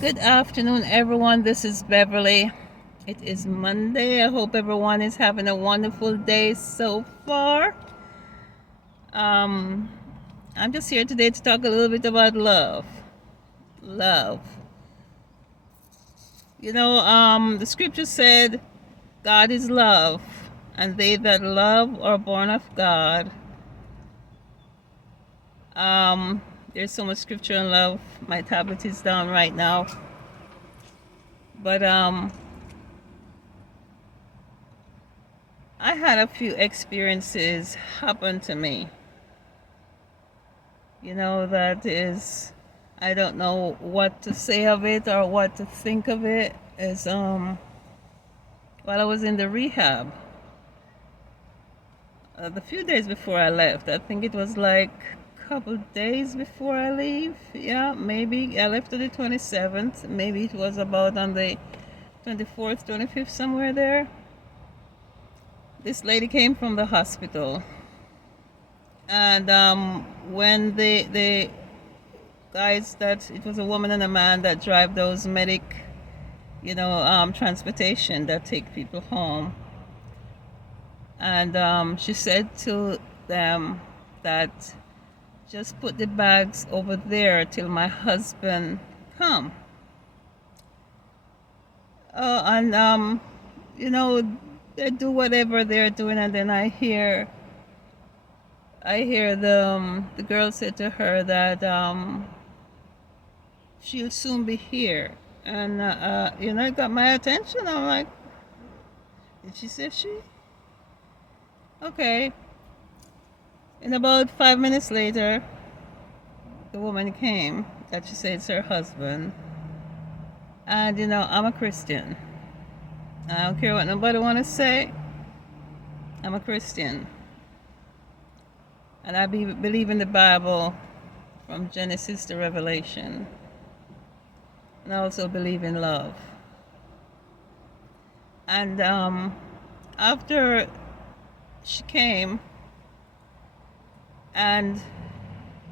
Good afternoon, everyone. This is Beverly. It is Monday. I hope everyone is having a wonderful day so far. Um, I'm just here today to talk a little bit about love. Love. The scripture said, God is love, and they that love are born of God. There's so much scripture in love. My tablet is down right now. But I had a few experiences happen to me. That is, I don't know what to say of it or what to think of it. Is while I was in the rehab, the few days before I left, I think it was like a couple days before I leave. Yeah, maybe I left on the 27th. Maybe it was about on the 24th, 25th, somewhere there. This lady came from the hospital, and when the guys, that it was a woman and a man that drive those medic, transportation that take people home. And she said to them that just put the bags over there till my husband come. And they do whatever they're doing, and then I hear the girl said to her that she'll soon be here. And it got my attention. I'm like, did she say she? Okay. And about 5 minutes later, the woman came that she said it's her husband. And I'm a Christian. I don't care what nobody want to say. I'm a Christian. And I believe in the Bible from Genesis to Revelation. And I also believe in love. And after she came, and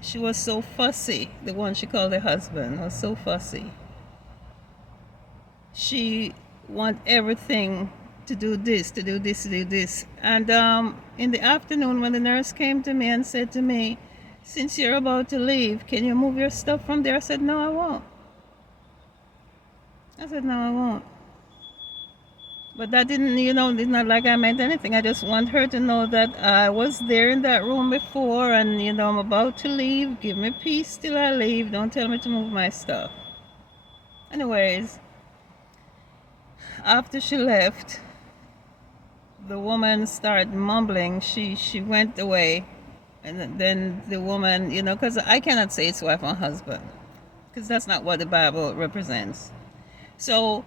she was so fussy, the one she called her husband was so fussy. She want everything to do this, to do this, to do this. And in the afternoon, when the nurse came to me and said to me, since you're about to leave, can you move your stuff from there? I said, no, I won't. I said, no, I won't. But that didn't, it's not like I meant anything. I just want her to know that I was there in that room before, and, I'm about to leave. Give me peace till I leave. Don't tell me to move my stuff. Anyways, after she left, the woman started mumbling. She went away. And then the woman, because I cannot say it's wife or husband, because that's not what the Bible represents. So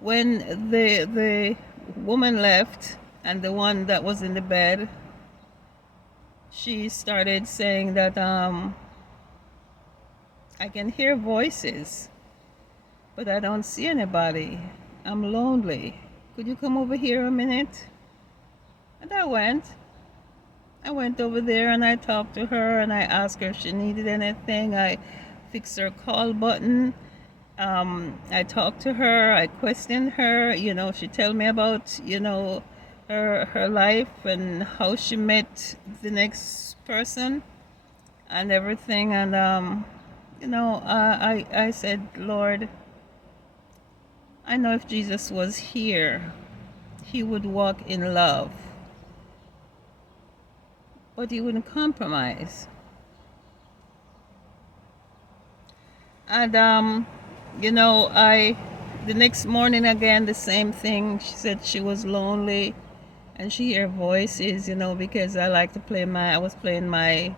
when the woman left, and the one that was in the bed, she started saying that I can hear voices, but I don't see anybody. I'm lonely. Could you come over here a minute? And I went over there, and I talked to her, and I asked her if she needed anything. I fixed her call button. I talked to her. I questioned her. She told me about, her life and how she met the next person and everything. And, I said, Lord, I know if Jesus was here, he would walk in love, but he wouldn't compromise. And the next morning again, the same thing. She said she was lonely, and she hear voices, because I was playing my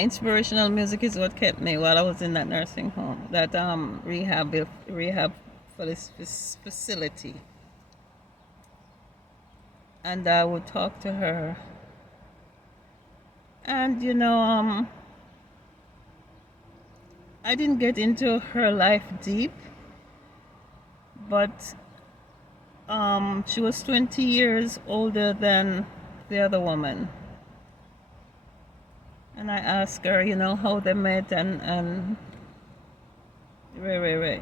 inspirational music is what kept me while I was in that nursing home, that rehab for this facility. And I would talk to her, and I didn't get into her life deep, but she was 20 years older than the other woman. And I asked her, how they met and the Ray, Ray, Ray.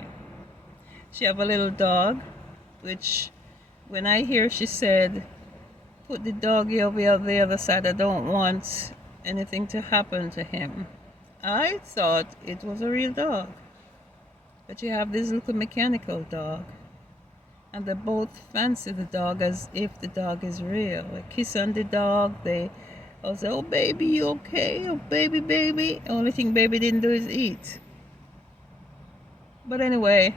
She have a little dog, which when I hear she said, put the doggy over the other side, I don't want anything to happen to him. I thought it was a real dog. But you have this little mechanical dog. And they both fancy the dog as if the dog is real. They kiss on the dog, they all say, oh baby, you okay? Oh baby, baby. Only thing baby didn't do is eat. But anyway,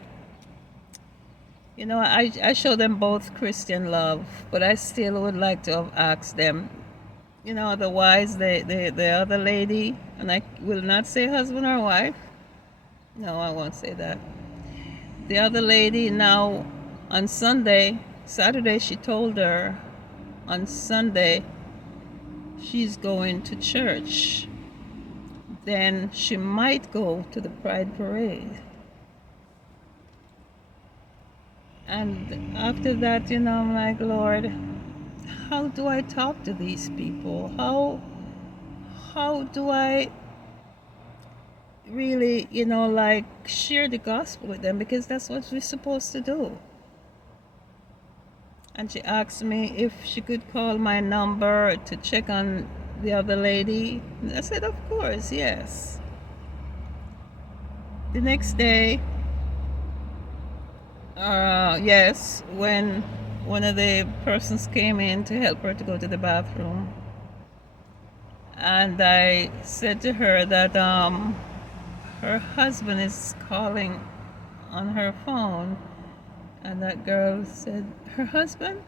you know, I show them both Christian love, but I still would like to have asked them, you know, otherwise the other lady, and I will not say husband or wife. No, I won't say that. The other lady now on Saturday she told her on Sunday she's going to church. Then she might go to the Pride Parade. And after that, you know, I'm like, Lord, how do I talk to these people? How do I really, you know, like share the gospel with them? Because that's what we're supposed to do. And she asked me if she could call my number to check on the other lady. I said, of course, yes. The next day, yes, when one of the persons came in to help her to go to the bathroom, and I said to her that her husband is calling on her phone, and that girl said, her husband?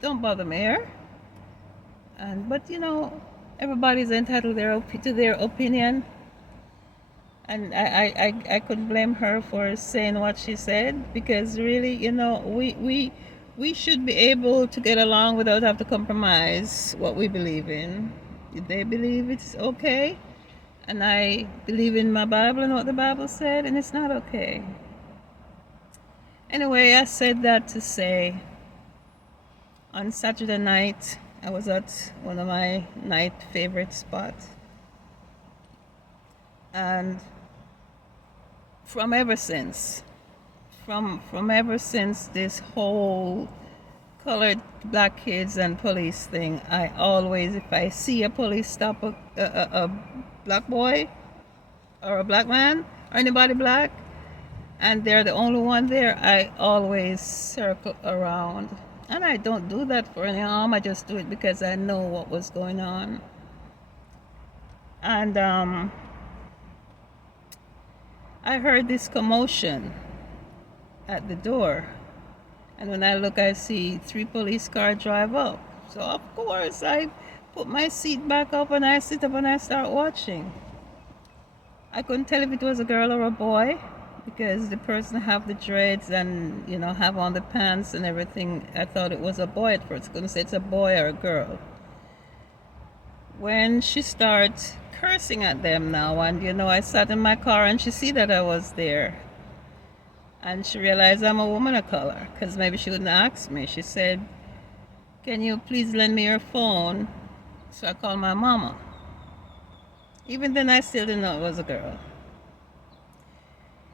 Don't bother me here. But you know, everybody's entitled to their opinion. And I couldn't blame her for saying what she said, because really, you know, we should be able to get along without having to compromise what we believe in. If they believe it's okay, and I believe in my Bible and what the Bible said, and it's not okay. Anyway, I said that to say, on Saturday night, I was at one of my night favorite spots. And from ever since this whole colored black kids and police thing, I always, if I see a police stop a black boy or a black man or anybody black, and they're the only one there, I always circle around. And I don't do that for any harm, I just do it because I know what was going on. And I heard this commotion at the door, and when I look, I see 3 police cars drive up. So of course I put my seat back up and I sit up and I start watching. I couldn't tell if it was a girl or a boy, because the person have the dreads and, you know, have on the pants and everything. I thought it was a boy at first. I couldn't say it's a boy or a girl. When she starts cursing at them now, and you know, I sat in my car and she see that I was there, and she realized I'm a woman of color, because maybe she wouldn't ask me. She said, can you please lend me your phone? So I called my mama. Even then I still didn't know it was a girl.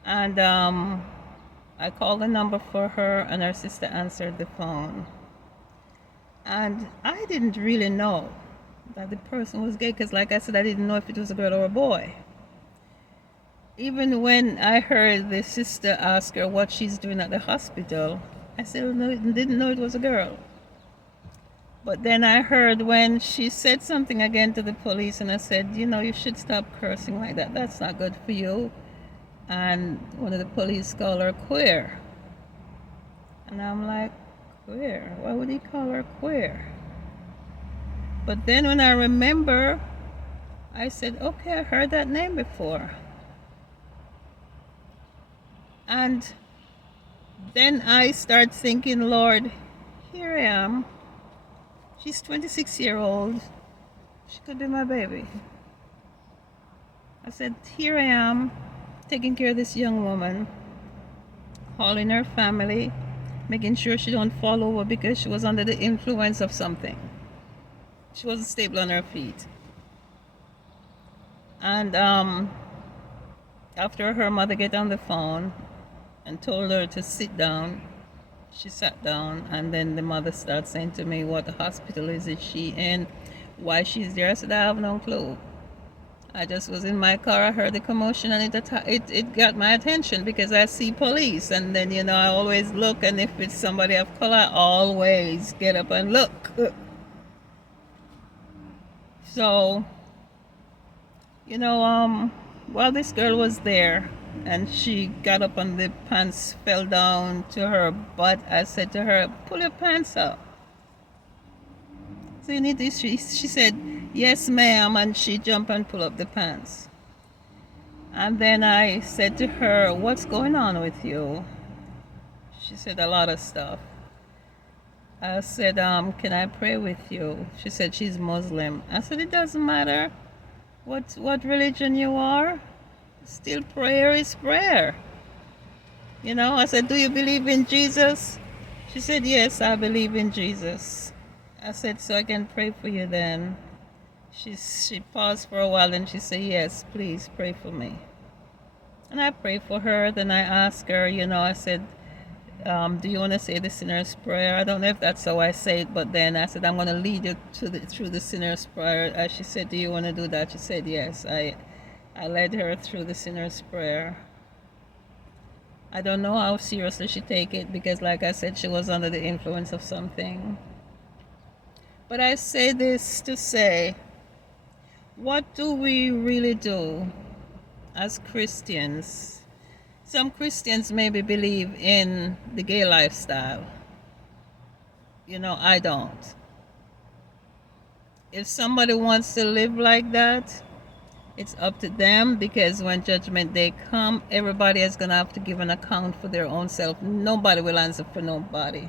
And I called the number for her, and her sister answered the phone. And I didn't really know that the person was gay, because like I said, I didn't know if it was a girl or a boy. Even when I heard the sister ask her what she's doing at the hospital, I still didn't know it was a girl. But then I heard when she said something again to the police, and I said, you know, you should stop cursing like that. That's not good for you. And one of the police called her queer. And I'm like, queer? Why would he call her queer? But then when I remember, I said, okay, I heard that name before. And then I start thinking, Lord, here I am. She's 26-year-old. She could be my baby. I said, here I am, taking care of this young woman, calling her family, making sure she don't fall over because she was under the influence of something. She wasn't stable on her feet. And After her mother get on the phone and told her to sit down, she sat down, and then the mother starts saying to me, what hospital is she in? Why she's there? I said, I have no clue. I just was in my car, I heard the commotion, and it got my attention because I see police, and then, I always look, and if it's somebody of color, I always get up and look. So, while this girl was there, and she got up and the pants fell down to her butt, I said to her, pull your pants up. So you need this. She said, yes, ma'am, and she jumped and pulled up the pants. And then I said to her, what's going on with you? She said a lot of stuff. I said, can I pray with you? She said she's Muslim. I said, it doesn't matter what religion you are. Still, prayer is prayer. I said, do you believe in Jesus? She said, yes, I believe in Jesus. I said, so I can pray for you then. She paused for a while and she said, yes, please pray for me. And I prayed for her. Then I asked her, I said, do you want to say the sinner's prayer? I don't know if that's how I say it, but then I said, I'm going to lead you through the sinner's prayer. As she said, do you want to do that? She said, yes. I led her through the sinner's prayer. I don't know how seriously she take it because, like I said, she was under the influence of something. But I say this to say, what do we really do as Christians? Some Christians maybe believe in the gay lifestyle. I don't. If somebody wants to live like that, it's up to them, because when judgment day come, everybody is going to have to give an account for their own self. Nobody will answer for nobody.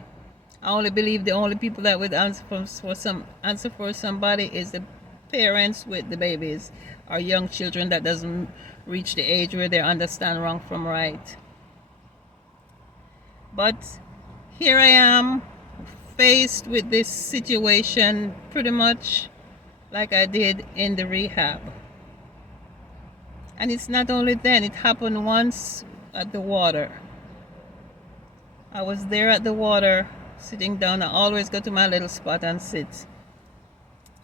I only believe the only people that would answer for somebody is the parents with the babies or young children that doesn't reach the age where they understand wrong from right. But here I am, faced with this situation pretty much like I did in the rehab. And it's not only then, it happened once at the water. I was there at the water, sitting down. I always go to my little spot and sit.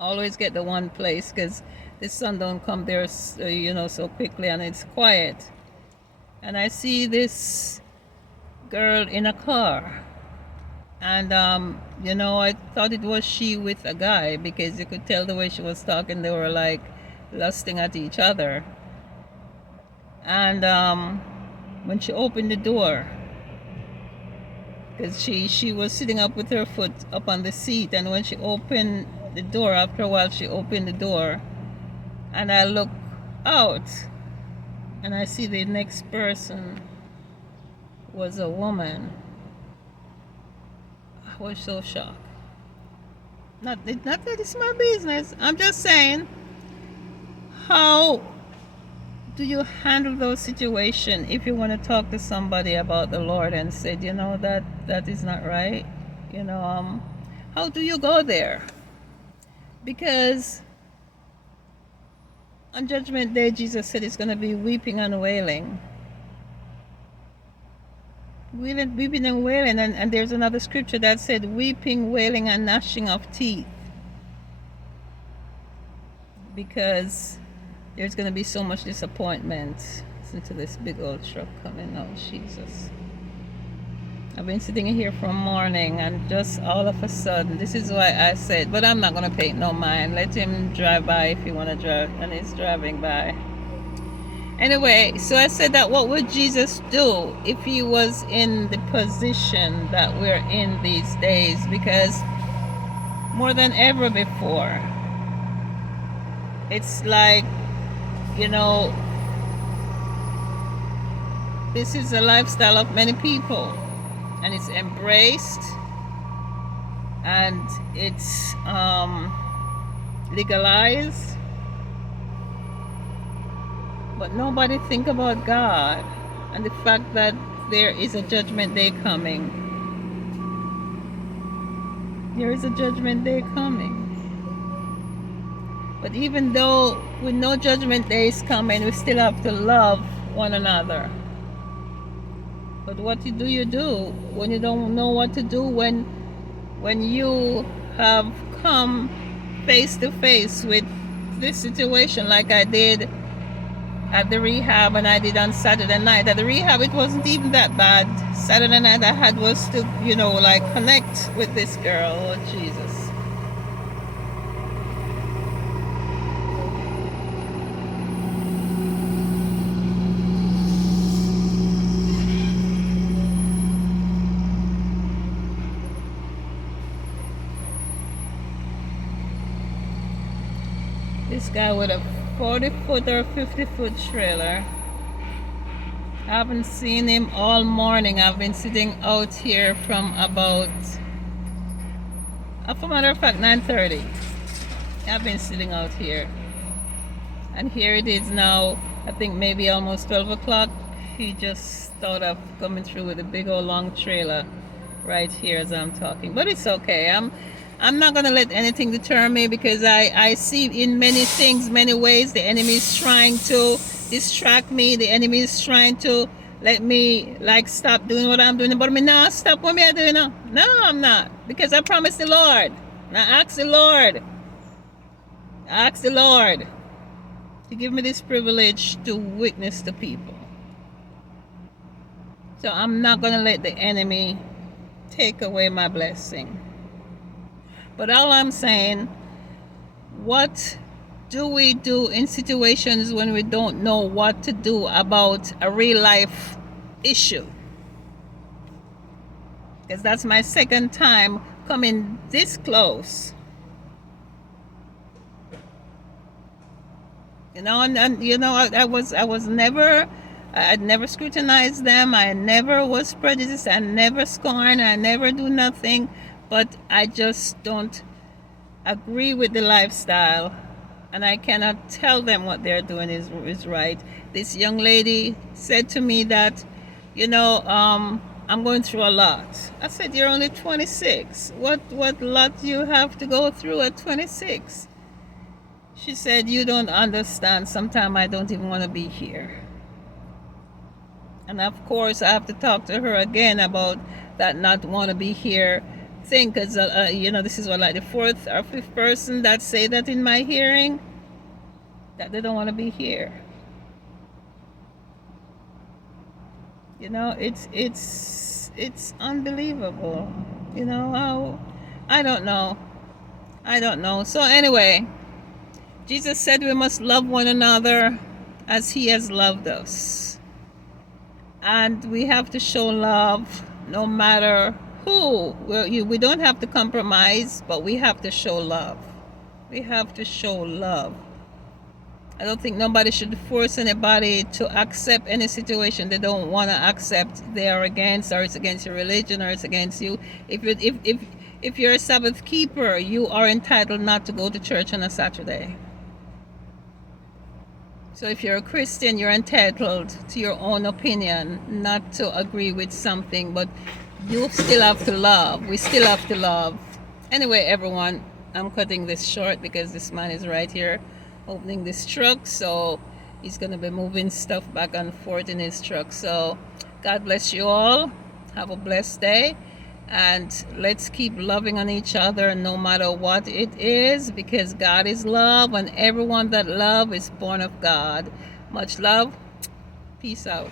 Always get the one place because the sun don't come there, so quickly, and it's quiet. And I see this girl in a car. And, I thought it was she with a guy because you could tell the way she was talking. They were like lusting at each other. And when she opened the door, because she was sitting up with her foot up on the seat, and when she opened the door, after a while she opened the door, and I look out, and I see the next person was a woman. I was so shocked. Not that it's my business. I'm just saying, how do you handle those situations if you want to talk to somebody about the Lord and said, that is not right? How do you go there? Because on Judgment Day, Jesus said it's going to be weeping and wailing. Weeping and wailing, and there's another scripture that said weeping, wailing, and gnashing of teeth. Because there's going to be so much disappointment. Listen to this big old truck coming out. Jesus. I've been sitting here from morning, and just all of a sudden, this is why I said, but I'm not going to pay no mind. Let him drive by if he want to drive, and he's driving by. Anyway, so I said that what would Jesus do if he was in the position that we're in these days? Because more than ever before, it's like, this is a lifestyle of many people, and it's embraced, and it's legalized, but nobody think about God and the fact that there is a judgment day coming. There is a judgment day coming. But even though we know judgment day is coming, we still have to love one another. But what do you do when you don't know what to do, when you have come face to face with this situation like I did at the rehab and I did on Saturday night. At the rehab, it wasn't even that bad. Saturday night I had was to, like connect with this girl. Oh, Jesus. This guy with a 40-foot or 50-foot trailer. I haven't seen him all morning. I've been sitting out here from about, as a matter of fact, 9:30. I've been sitting out here. And here it is now, I think maybe almost 12 o'clock. He just thought of coming through with a big old long trailer right here as I'm talking. But it's okay. I'm not going to let anything deter me, because I see in many things, many ways, the enemy is trying to distract me. The enemy is trying to let me stop doing what I'm doing. But I mean, no, stop what I'm doing now. No, I'm not. Because I promised the Lord. Now ask the Lord. Ask the Lord to give me this privilege to witness to people. So I'm not going to let the enemy take away my blessing. But all I'm saying, what do we do in situations when we don't know what to do about a real life issue? Because that's my second time coming this close. And I'd never scrutinized them. I never was prejudiced. I never scorn. I never do nothing. But I just don't agree with the lifestyle, and I cannot tell them what they're doing is right. This young lady said to me that, I'm going through a lot. I said, you're only 26. What lot do you have to go through at 26? She said, you don't understand. Sometimes I don't even want to be here. And of course, I have to talk to her again about that not want to be here thing, because this is what, like the fourth or fifth person that say that in my hearing, that they don't want to be here. It's unbelievable. I don't know. So anyway, Jesus said we must love one another as he has loved us, and we have to show love no matter who. We don't have to compromise, but we have to show love. We have to show love. I don't think nobody should force anybody to accept any situation they don't want to accept. They are against, or it's against your religion, or it's against you. If you're a Sabbath keeper, you are entitled not to go to church on a Saturday. So if you're a Christian, you're entitled to your own opinion, not to agree with something, but you still have to love. We still have to love. Anyway, everyone, I'm cutting this short because this man is right here opening this truck. So he's going to be moving stuff back and forth in his truck. So God bless you all. Have a blessed day. And let's keep loving on each other no matter what it is, because God is love, and everyone that love is born of God. Much love. Peace out.